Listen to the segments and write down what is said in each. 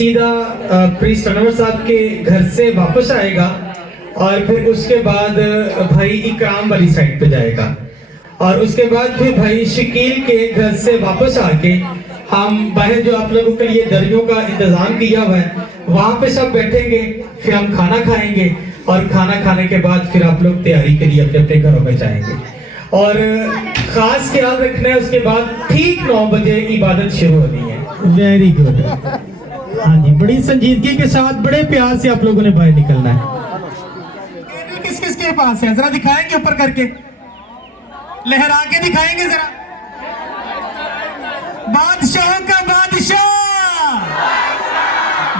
सीधा प्रीस्ट अनवर साहब के घर से वापस आएगा और फिर उसके बाद भाई इकराम वाली साइड पे जाएगा और उसके बाद फिर भाई शकील के घर से वापस आके हम बाहर जो आप लोगों के लिए दरियों का इंतजाम किया हुआ है वहां पे सब बैठेंगे, फिर हम खाना खाएंगे और खाना खाने के बाद फिर आप लोग तैयारी के लिए अपने अपने घरों में जाएंगे और खास ख्याल रखना है उसके बाद ठीक 9 बजे इबादत शुरू होनी है। Very good. हाँ जी, बड़ी संजीदगी के साथ बड़े प्यार से आप लोगों ने बाहर निकलना है। किस किस के पास है, जरा दिखाएंगे ऊपर करके, लहरा के दिखाएंगे जरा। बादशाहों का बादशाह,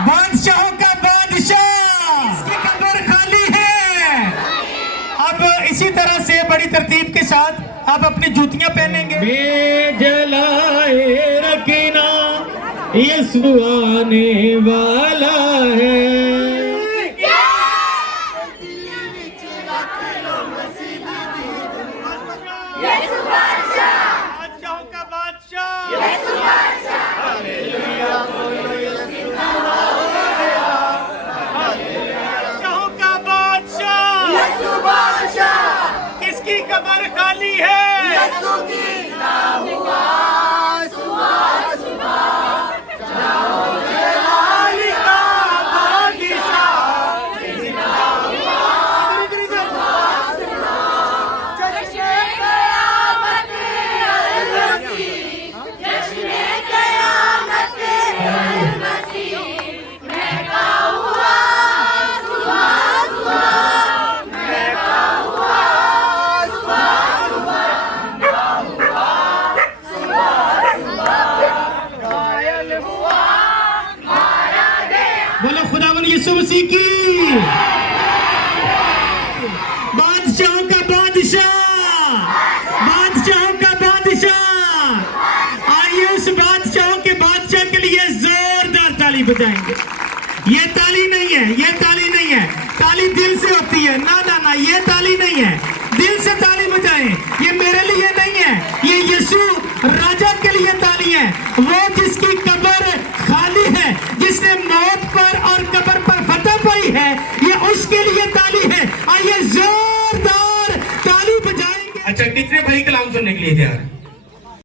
बादशाहों का बादशाह, इसकी कब्र खाली है। अब इसी तरह से बड़ी तरतीब के साथ आप अपनी जूतियां पहनेंगे। जलाए रखना यीशु आने वाला है। किसकी कब्र खाली है? यीशु की ना हुआ सुबह सुबह जाओ जलाली का बादशाह जिंदा हुआ सुबह सुबह जश्न क़यामत अल-मसीह जश्न क़यामत अल-मसीह महका हुआ सुबह सुबह महका हुआ बोलो खुदावन यीशु मसीह की। बादशाहों का बादशाह, बादशाहों का बादशाह। आइए उस बादशाहों के बादशाह के लिए जोरदार ताली बजाएंगे। ये ताली नहीं है, ये ताली नहीं है, ताली दिल से होती है। ना ना ना, ये ताली नहीं है, दिल से ताली बजाएं। ये मेरे लिए नहीं है, ये यीशु राजा के लिए ताली है। वो जिसकी कब्र खाली है, जिसने मौत पर और कब्र पर फतह पाई है, ये उसके लिए ताली है। आइए जोरदार ताली बजाएंगे। अच्छा, कितने भाई कलाम सुनने के लिए तैयार?